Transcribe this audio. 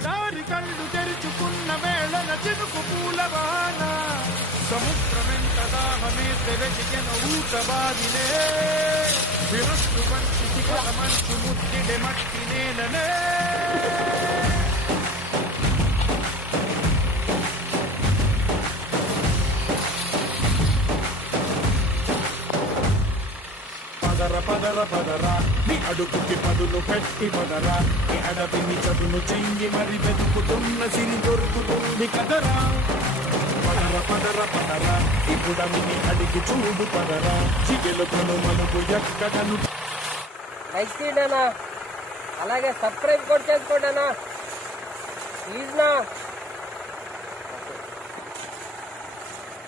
ఎడారి కళ్ళు తెరుచుకున్న వేళన చినుకు పూలవాన సముద్రమెంత దాహమే తెరచికెన ఊట బాదిలే విరస్సు వంటి శిఖర మంచు ముద్దిడె మట్టి నేలనే పదర పదర పదరా నీ అడుగుకి పదులు పెట్టి పదరా నీ అడవిని చదును చెయ్యి మరి వెతుకుతున్న సిరి దొరుకుతుంది కదరా పదర పదర పదరా ఇప్పుడమిని అడిగి చూడు పదరా చిగెలుకను మనుగు ఎక్కడను లైక్ చేయండి అన్న, అలాగే సబ్స్క్రైబ్ కూడా చేసుకోండి అన్న ప్లీజ్ నా.